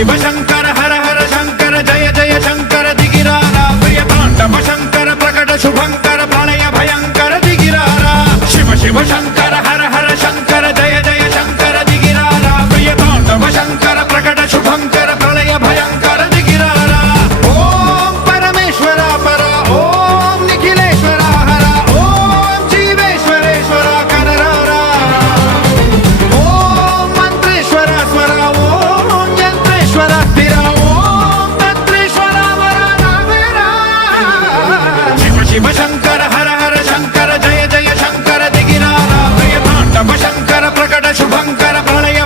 शिव शंकर हर हर शंकर, जय जय शंकर, दिगिरारा प्रिय तांडव शंकर प्रकट शुभंकर, प्रणय भयंकर, दिगिरारा। Shiv Shiv Shankar la cola